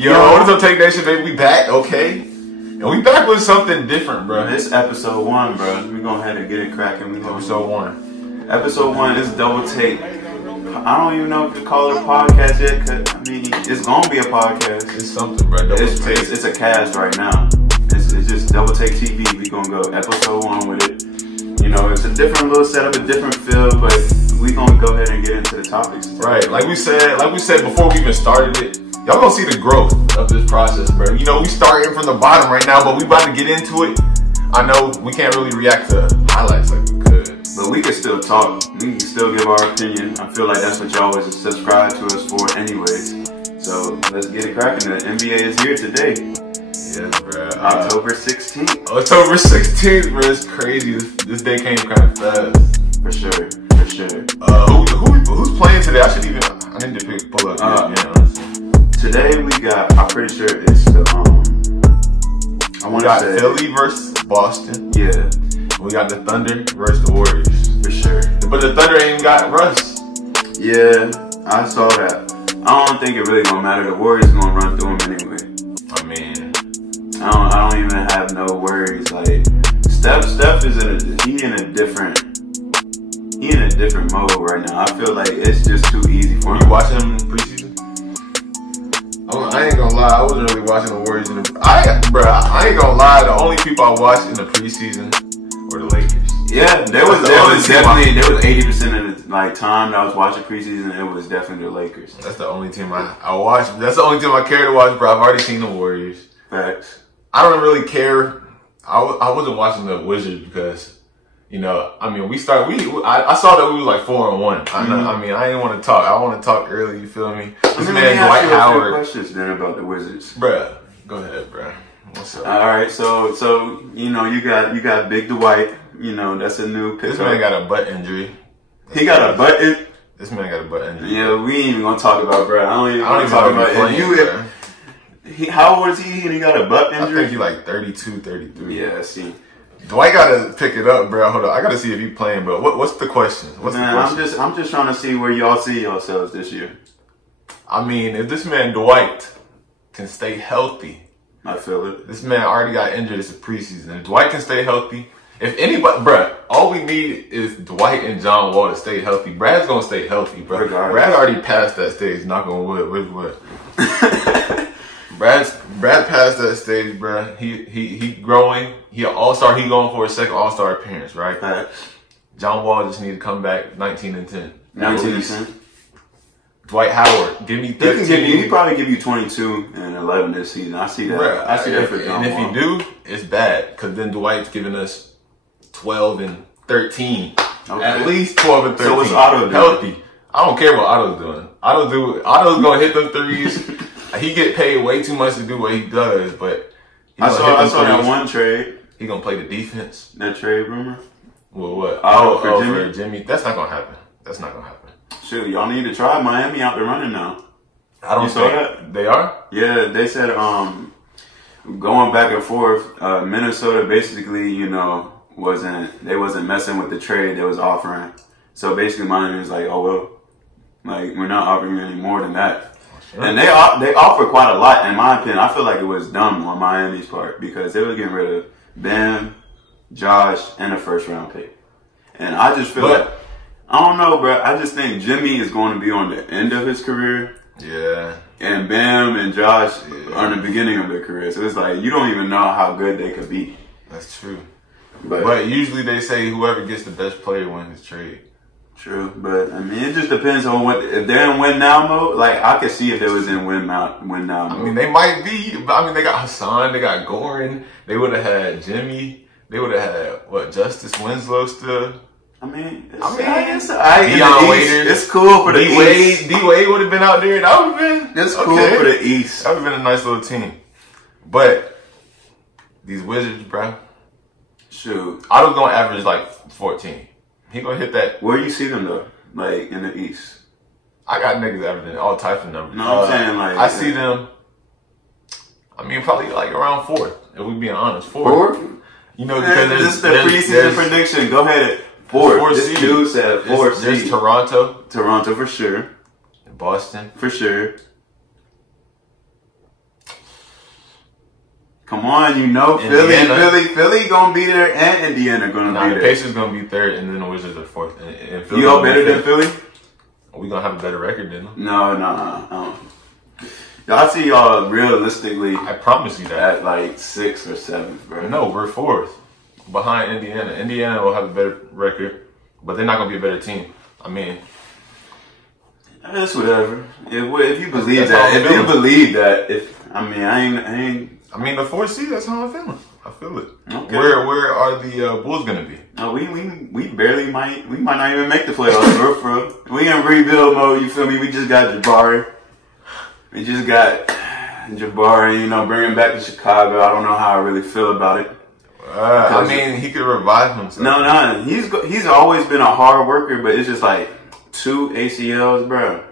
Yo, what is up, Take Nation, baby? We back, okay? And we back with something different, bro. This episode 1, bro. We go ahead and get it cracking. Episode 1. Episode 1 is Double Take. I don't even know if to call it a podcast yet, cause I mean, it's gonna be a podcast. It's something, bro. It's a cast right now. It's just Doubletaketv. We gonna go episode 1 with it. You know, it's a different little setup, a different feel, but we gonna go ahead and get into the topics. Right, like we said before we even started it. Y'all gonna see the growth of this process, bro. You know, we starting from the bottom right now, but we about to get into it. I know we can't really react to highlights like we could, but we can still talk. We can still give our opinion. I feel like that's what y'all always subscribe to us for anyways. So let's get it cracking. The NBA is here today. Yes, bro. October 16th. October 16th, bro. It's crazy. This day came kind of fast. For sure. Who's playing today? I need to pull up. Today we got, I'm pretty sure it's the, we got Philly versus Boston. Yeah. We got the Thunder versus the Warriors. For sure. But the Thunder ain't got Russ. Yeah, I saw that. I don't think it really gonna matter. The Warriors gonna run through them anyway. I mean, I don't even have no worries. Like, Steph is in a different mode right now. I feel like it's just too easy for him. You watching him in the preseason? I ain't gonna lie, I wasn't really watching the Warriors in the I ain't gonna lie, the only people I watched in the preseason were the Lakers. Yeah, there was definitely 80% of the time that I was watching preseason, it was definitely the Lakers. That's the only team I watched. That's the only team I care to watch, bro. I've already seen the Warriors. Facts. I don't really care. I wasn't watching the Wizards because, you know, I mean, I saw that we was like 4-1. I mean, I didn't want to talk. I want to talk early. You feel me? This man Dwight Howard. Questions then about the Wizards, bruh. Go ahead, bruh. What's up? All right, so you know you got Big Dwight. You know that's a new pickup. This man got a butt injury. He got a butt injury. This man got a butt injury. Yeah, we ain't even gonna talk about, bruh. I don't even talk about it. How old is he? And he got a butt injury. I think he's like 32, 33. Yeah, see. Dwight gotta pick it up, bro. Hold on, I gotta see if he's playing. But what's the question? I'm just trying to see where y'all see yourselves this year. I mean, if this man Dwight can stay healthy, I feel it. This man already got injured this preseason. If Dwight can stay healthy, if anybody, bro, all we need is Dwight and John Wall to stay healthy. Brad's gonna stay healthy, bro. Brad already passed that stage. Knock on wood. What? Brad passed that stage, bro. He growing. He an all-star. He going for his second all-star appearance, right? John Wall just need to come back 19-10. 19-10. Dwight Howard, give me 13. He probably give you 22 and 11 this season. I see that. Bruh, I see that for John Wall. Wall. If you do, it's bad because then Dwight's giving us 12 and 13. Okay. At least 12 and 13. So what's Otto doing? Healthy. I don't care what Otto's doing. Otto's gonna hit them threes. He get paid way too much to do what he does, but I saw that one trade. He gonna play the defense. That trade rumor. Well, what? Otto for Jimmy. That's not gonna happen. Shoot, y'all need to try Miami out there running now. I don't saw that. They are? Yeah, they said going back and forth. Minnesota basically, you know, wasn't messing with the trade they was offering. So basically, Miami was like, oh well, like we're not offering you any more than that. Sure. And they offered quite a lot, in my opinion. I feel like it was dumb on Miami's part because they were getting rid of Bam, Josh, and a first-round pick. And I just feel like, I don't know, bro. I just think Jimmy is going to be on the end of his career. Yeah. And Bam and Josh are in the beginning of their career. So it's like, you don't even know how good they could be. That's true. But usually they say whoever gets the best player wins his trade. True, but I mean, it just depends on if they're in win now mode. Like I could see if they was in win now mode. I mean, they might be. I mean, they got Hassan, they got Goran, they would have had Jimmy, they would have had Justice Winslow still. I mean, Deion Waiters. It's cool for the East. D Wade would have been out there. That would have been. It's cool for the East. That would have been a nice little team. But these Wizards, bro. Shoot, I was gonna average like 14. He gonna hit that. Where you see them though? Like in the East? I got niggas averaging all types of numbers. No, I'm saying like I see them. I mean, probably like around 4th. If we being honest, 4th. You know, because this is the preseason prediction. Go ahead. 4th. This dude said 4th. There's Toronto. Toronto for sure. Boston for sure. Come on, you know Philly gonna be there, and Indiana gonna be the there. Pacers gonna be third, and then the Wizards are fourth. And Philly You all better than Philly? We gonna have a better record than them. No. I see y'all realistically. I promise you that. At like 6th or 7th, bro. No, we're fourth, behind Indiana. Indiana will have a better record, but they're not gonna be a better team. I mean, it's whatever. If you believe that, I mean, the 4th seed. That's how I'm feeling. I feel it. Okay. Where are the Bulls gonna be? We barely might. We might not even make the playoffs, bro. We in rebuild mode. You feel me? We just got Jabari. We just got Jabari. You know, bringing back to Chicago. I don't know how I really feel about it. I mean, he could revive himself. No. He's always been a hard worker, but it's just like 2 ACLs, bro.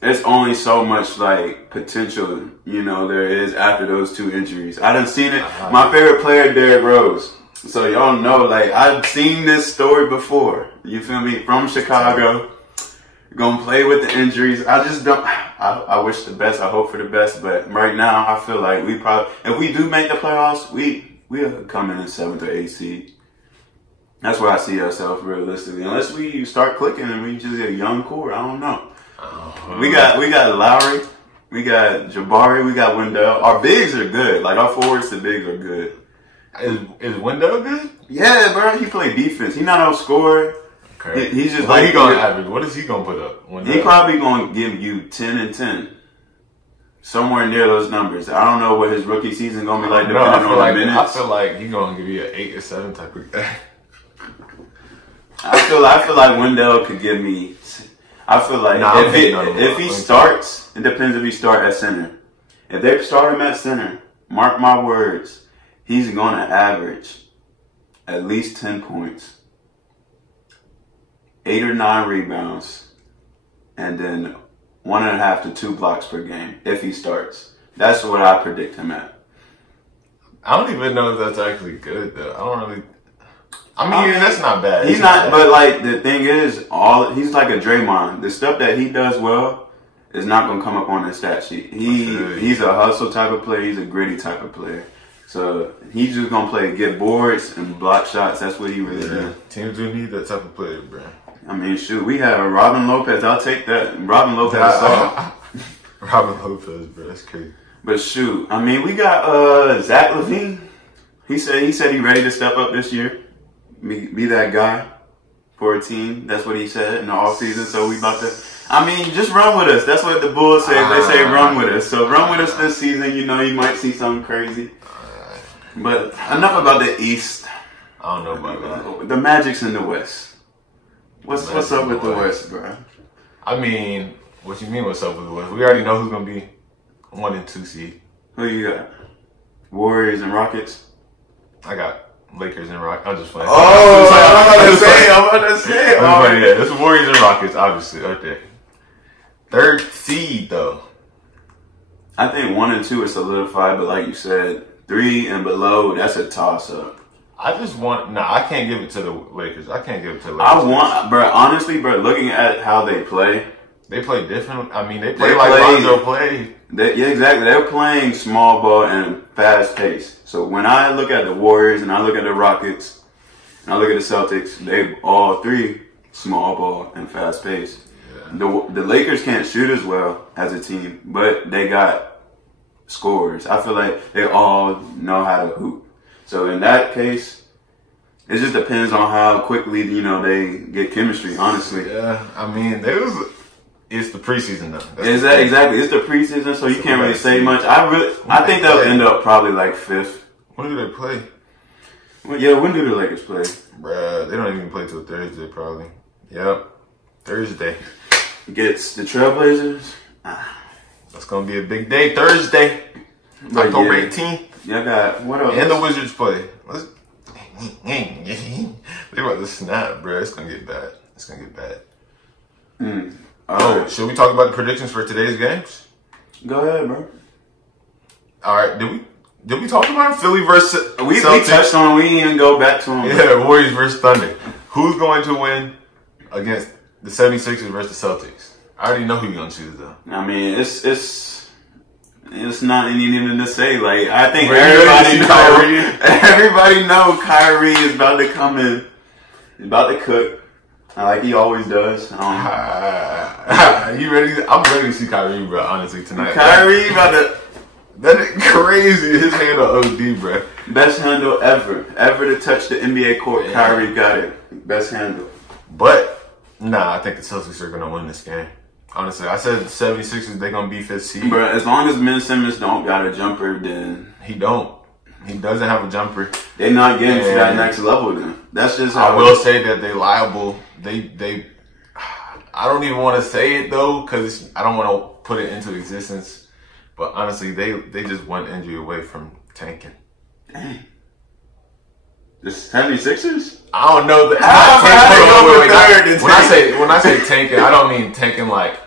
There's only so much like potential, you know, there is after those 2 injuries. I done seen it. My favorite player, Derrick Rose. So y'all know, like, I've seen this story before. You feel me? From Chicago, gonna play with the injuries. I just don't. I wish the best. I hope for the best. But right now, I feel like we probably, if we do make the playoffs, we'll come in 7th or 8th seed. That's where I see ourselves realistically. Unless we start clicking and we just get a young core. I don't know. We got Lowry, we got Jabari, we got Wendell. Our bigs are good. Like our forwards, the bigs are good. Is Wendell good? Yeah, bro. He play defense. He not no scorer. Okay. He's just he gonna average. What is he gonna put up? He probably gonna give you 10 and 10. Somewhere near those numbers. I don't know what his rookie season gonna be like. I feel like he gonna give you an 8 or 7 type of guy. I feel like Wendell could give me. I feel like if he starts, it depends if he start at center. If they start him at center, mark my words, he's going to average at least 10 points, 8 or 9 rebounds, and then 1.5 to 2 blocks per game if he starts. That's what I predict him at. I don't even know if that's actually good, though. I mean, that's not bad. He's not, but like the thing is, he's like a Draymond. The stuff that he does well is not gonna come up on his stat sheet. He's a hustle type of player. He's a gritty type of player. So he's just gonna get boards and block shots. That's what he really does. Teams do need that type of player, bro. I mean, shoot, we have Robin Lopez. I'll take that. Robin Lopez. Robin Lopez, bro. That's crazy. But shoot, I mean, we got Zach LaVine. He said he's ready to step up this year. Be that guy for a team. That's what he said in the offseason. So we about to, I mean, just run with us. That's what the Bulls say. They say run with us. So run with us this season. You know, you might see something crazy. But enough about the East. I don't know about that. The Magic's in the West. What's up with the West, bro? I mean, what you mean what's up with the West? We already know who's going to be 1 and 2 seed. Who you got? Warriors and Rockets? I got Lakers and Rockets. I'm just playing. Oh, I'm about to say. Yeah, it's Warriors and Rockets, obviously. Okay. 3rd seed, though. I think 1 and 2 is solidified, but like you said, 3 and below, that's a toss-up. I can't give it to the Lakers. Honestly, looking at how they play. They play different. I mean, they play like Lonzo played. Yeah, exactly. They're playing small ball and fast pace. So when I look at the Warriors and I look at the Rockets and I look at the Celtics, they all 3 small ball and fast pace. Yeah. The Lakers can't shoot as well as a team, but they got scorers. I feel like they all know how to hoop. So in that case, it just depends on how quickly, you know, they get chemistry, honestly. Yeah, I mean, it's the preseason though. Exactly. It's the preseason, so you can't really say much. I think they'll end up probably like 5th. When do they play? Well, yeah, when do the Lakers play? Bruh, they don't even play till Thursday, probably. Yep, Thursday. Gets the Trailblazers. That's gonna be a big day. Thursday, October 18th. Yeah, I got what else? And the Wizards play. They about to snap, bro. It's gonna get bad. Should we talk about the predictions for today's games? Go ahead, bro. All right. Did we talk about Philly versus we touched on? We didn't go back to them. Yeah, Warriors versus Thunder. Who's going to win against the 76ers versus the Celtics? I already know who you're gonna choose though. I mean, it's It's not anything to say. Like, I think everybody know Kyrie is about to come in. He's about to cook. Like he always does. You ready? I'm ready to see Kyrie, bro. Honestly, tonight. Kyrie about to. That is crazy. His handle OD, bro. Best handle ever to touch the NBA court. Yeah. Kyrie got it. Best handle. But nah, I think the Celtics are gonna win this game. Honestly, I said the 76ers, they're going to be 5th seed. Bro, as long as Ben Simmons don't got a jumper, then... He don't. He doesn't have a jumper. They're not getting to that next level, then. That's just how... I will say that they're liable. They I don't even want to say it, though, because I don't want to put it into existence. But honestly, they just one injury away from tanking. Dang. The 76ers? I don't know. When I say tanking, I don't mean tanking like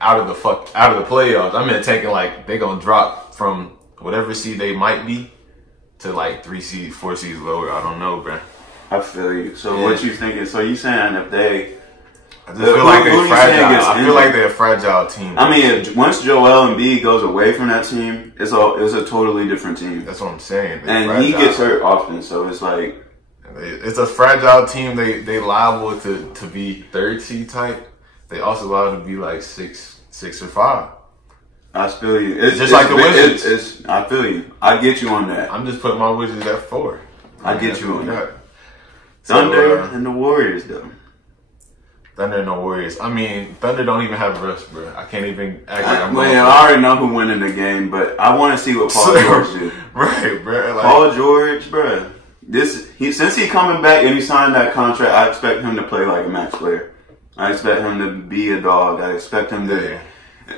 out of the playoffs. I mean tanking like they gonna drop from whatever seed they might be to like 3 seeds, 4 seeds lower. I don't know, bro. I feel you. So what you thinking? So you saying if they? I just feel like they're fragile. I feel like they're a fragile team. I mean, once Joel Embiid goes away from that team, it's a totally different team. That's what I'm saying. And fragile. He gets hurt often, so it's like. It's a fragile team. They liable to be 3rd seed type. They also liable to be like 6 or 5. I feel you. It's just like the Wizards. I feel you. I get you on that. I'm just putting my Wizards at 4. I get you on that. Thunder and the Warriors, though. Thunder and the Warriors. I mean, Thunder don't even have Russ, bro. I can't even act like I'm I already know who win in the game, but I want to see what Paul George do. Right, bro. Like, Paul George, bro. Since he coming back and he signed that contract, I expect him to play like a max player. I expect him to be a dog. I expect him to.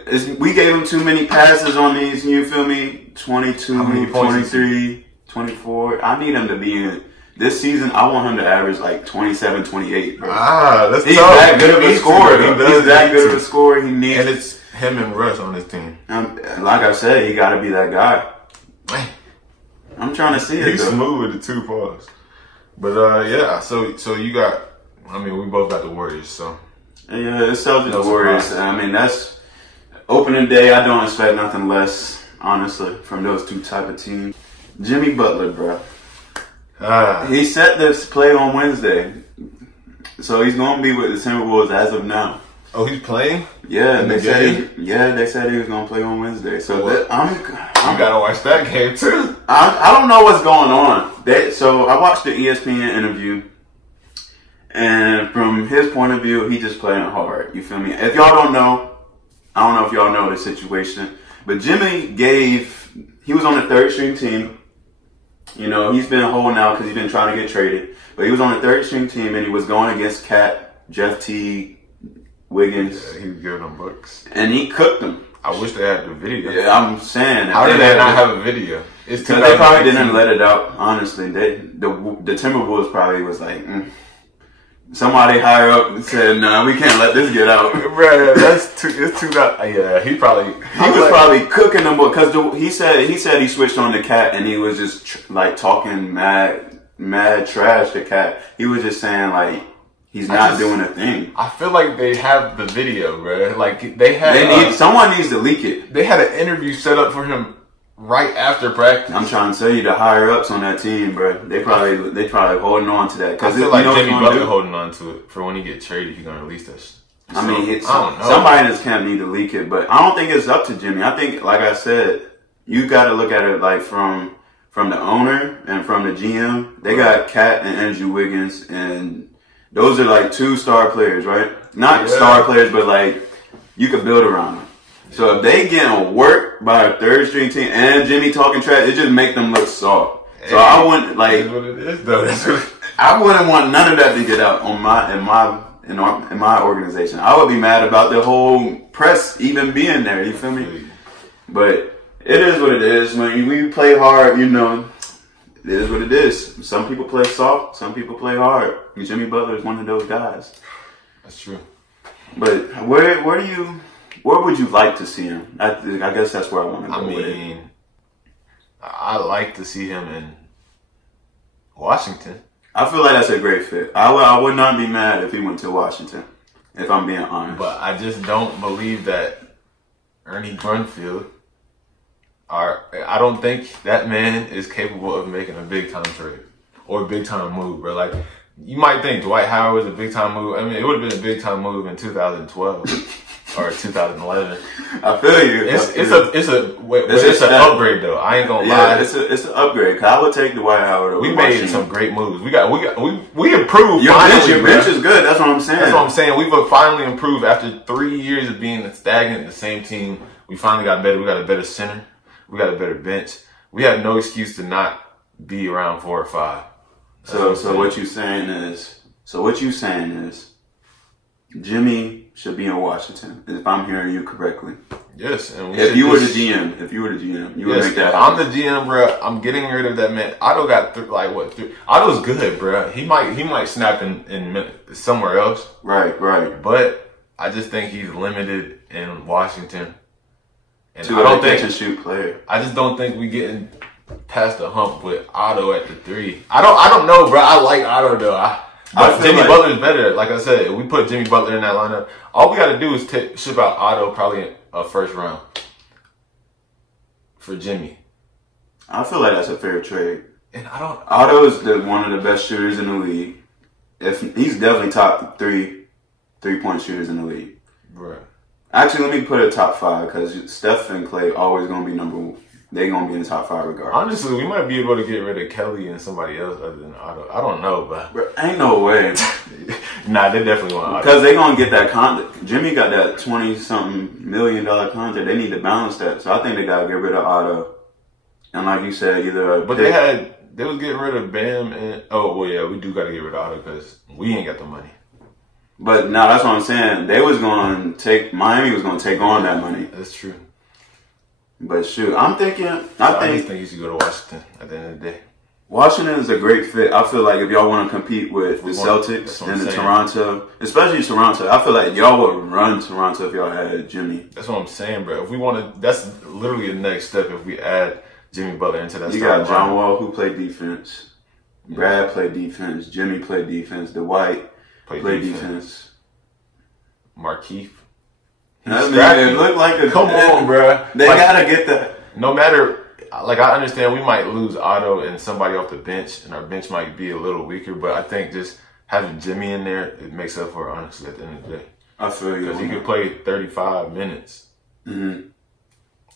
Yeah. We gave him too many passes on these. You feel me? 22, 23, 24. I need him to be in. This season, I want him to average like 27, 28, bro. That's He's tough. that good of a scorer. He's that good of a scorer. He needs. And it's him and Russ on his team. Like I said, he got to be that guy. I'm trying to see it. He's smooth with the 2 paws. But yeah, so you got. I mean, we both got the Warriors. So yeah, it's Celtics Warriors. I mean, that's opening day. I don't expect nothing less, honestly, from those 2 type of teams. Jimmy Butler, bro. He set this play on Wednesday, so he's going to be with the Timberwolves as of now. Oh, he's playing? Yeah, they said he was going to play on Wednesday. So I'm gotta watch that game too. I don't know what's going on. So I watched the ESPN interview, and from his point of view, he's just playing hard. You feel me? If y'all don't know, I don't know if y'all know the situation, but Jimmy he was on the 3rd string team. You know, he's been holding out because he's been trying to get traded. But he was on the 3rd string team, and he was going against Cat, Jeff Teague, Wiggins. Yeah, he was giving them books. And he cooked them. I wish they had the video. Yeah, I'm saying. How did they not have a video? It's because they probably didn't let it out, honestly. The Timberwolves probably was like, somebody higher up said, "Nah, we can't let this get out." Bruh, it's too. Yeah, he was probably cooking them because he said he switched on the Cat and he was just like talking mad trash to Cat. He was just saying like he's not doing a thing. I feel like they have the video, bro. Like they had. Someone needs to leak it. They had an interview set up for him right after practice. I'm trying to tell you, the higher ups on that team, bro, they probably holding on to that. I feel like Jimmy Butler holding on to it for when he get traded. He's gonna release that. I mean, somebody in this camp need to leak it, but I don't think it's up to Jimmy. I think, like I said, you got to look at it like from the owner and from the GM. They got Cat and Andrew Wiggins, and those are like 2 star players, right? Not star players, but like you could build around them. So if they getting worked by a 3rd string team and Jimmy talking trash, it just make them look soft. So I wouldn't like. That's what it is, though. I wouldn't want none of that to get out on in my organization. I would be mad about the whole press even being there. You feel me? But it is what it is. When we play hard, you know, it is what it is. Some people play soft. Some people play hard. Jimmy Butler is one of those guys. That's true. But where would you like to see him? I guess that's where I want to go with it. I like to see him in Washington. I feel like that's a great fit. I would not be mad if he went to Washington, if I'm being honest. But I just don't believe that Ernie Grunfeld I don't think that man is capable of making a big time trade or a big time move, bro. Like, you might think Dwight Howard was a big time move. I mean, it would have been a big time move in 2012 or 2011. I feel you. It's an upgrade though. I ain't gonna lie. It's an upgrade. 'Cause I would take Dwight Howard over We Washington. made some great moves. We improved. Your finally, bench is good. That's what I'm saying. That's what I'm saying. We've finally improved after 3 years of being stagnant. The same team. We finally got better. We got a better center. We got a better bench. We have no excuse to not be around 4 or 5. So what you saying is Jimmy should be in Washington, if I'm hearing you correctly. Yes, and if you were the GM, you would make that happen. I'm the GM, bro. I'm getting rid of that man. Otto got Otto's good, bro. He might snap in somewhere else. Right. But I just think he's limited in Washington. And I don't think to shoot player. I just don't think we getting past the hump with Otto at the 3. I don't know, bro. I like Otto though. But Jimmy Butler is better. Like I said, if we put Jimmy Butler in that lineup, all we got to do is ship out Otto probably in a first round for Jimmy. I feel like that's a fair trade. And Otto is one of the best shooters in the league. He's definitely top 3-point shooters in the league. Right. Actually, let me put a top 5 because Steph and Clay always gonna be number 1. They're going to be in the top 5 regardless. Honestly, we might be able to get rid of Kelly and somebody else other than Otto. I don't know, but... Bro, ain't no way. Nah, they definitely want Otto. Because they're going to get that contract. Jimmy got that $20-something million contract. They need to balance that. So I think they got to get rid of Otto. And like you said, either... But they was getting rid of Bam and... Oh, well, yeah, we do got to get rid of Otto because we ain't got the money. But now that's what I'm saying. Miami was going to take on that money. That's true. But shoot, I just think you should go to Washington at the end of the day. Washington is a great fit. I feel like if y'all want to compete with the Celtics and the Toronto, especially Toronto, I feel like y'all would run Toronto if y'all had Jimmy. That's what I'm saying, bro. If we want to, that's literally the next step if we add Jimmy Butler into that. You got John Wall who played defense. Brad played defense. Jimmy played defense. Dwight played defense. Markeith. It looked like a... Come on, bro. They gotta get that. No matter, I understand we might lose Otto and somebody off the bench, and our bench might be a little weaker, but I think just having Jimmy in there, it makes up for it, honestly, at the end of the day. I feel you. Because he could play 35 minutes. Mm-hmm.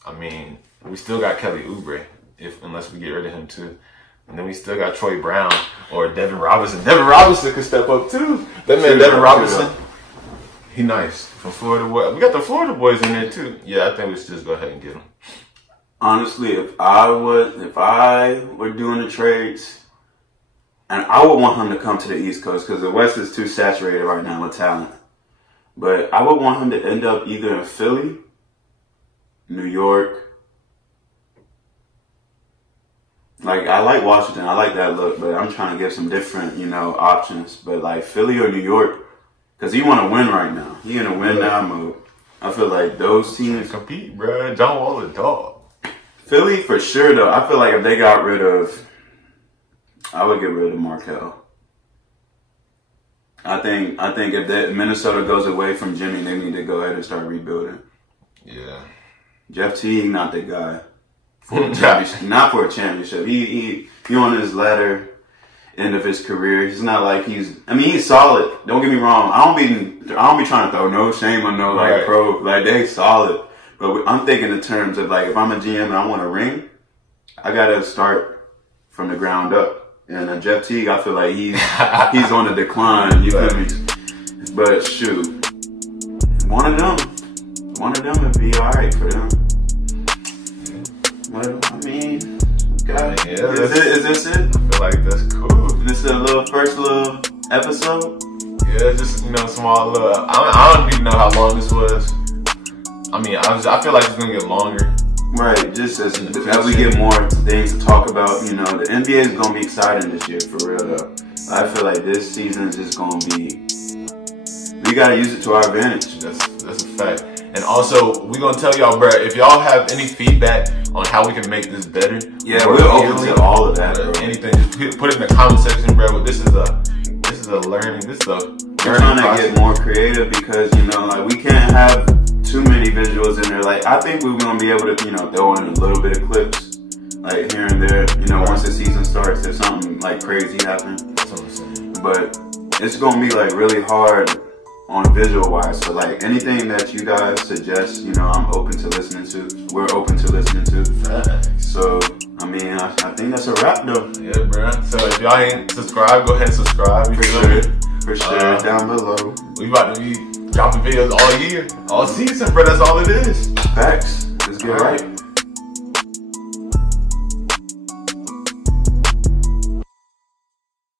I mean, we still got Kelly Oubre, unless we get rid of him too. And then we still got Troy Brown or Devin Robinson. Devin Robinson could step up too. That man, Devin Robinson. He nice. From Florida. We got the Florida boys in there too. Yeah, I think we should just go ahead and get him. Honestly, if I were doing the trades, and I would want him to come to the East Coast because the West is too saturated right now with talent. But I would want him to end up either in Philly, New York. Like, I like Washington. I like that look, but I'm trying to give some different, options. But like Philly or New York. Because he want to win right now. He in a win now mode. I feel like those teams compete, bro. John Wall a dog. Philly for sure though. I feel like if they got rid of, I would get rid of Markelle. I think if Minnesota goes away from Jimmy, they need to go ahead and start rebuilding. Yeah. Jeff Teague, not the guy for a championship. Not for a championship. He on his latter end of his career. He's not like he's solid. Don't get me wrong. I don't be trying to throw no shame on no pro. Like they solid. But I'm thinking in terms of like if I'm a GM and I want a ring, I gotta start from the ground up. And Jeff Teague, I feel like he's on the decline. You feel me? But shoot, one of them would be all right for them. Well, God, is this it? I feel like that's cool. This is a first little episode. Yeah, just small little. I don't even know how long this was. I feel like it's gonna get longer. Right, just as we get more things to talk about, the NBA is gonna be exciting this year for real though. I feel like this season is just gonna be. We gotta use it to our advantage. That's a fact. And also, we're gonna tell y'all, bro, if y'all have any feedback on how we can make this better, yeah, we're open to all of that, bro. Anything, just put it in the comment section, bro. This is a learning. This is a we're trying to get more creative because like we can't have too many visuals in there. Like, I think we're gonna be able to, you know, throw in a little bit of clips, like here and there. You know, once the season starts, if something like crazy happens. That's what I'm saying. But it's gonna be like really hard on visual wise. So like anything that you guys suggest, you know, I'm open to listening to. We're open to listening to. Facts. So I mean, I think that's a wrap though. Yeah, bro. So if y'all ain't subscribed, go ahead and subscribe. For sure. For sure. Down below. We about to be dropping videos all year, all season, bro. That's all it is. Facts. Let's get right.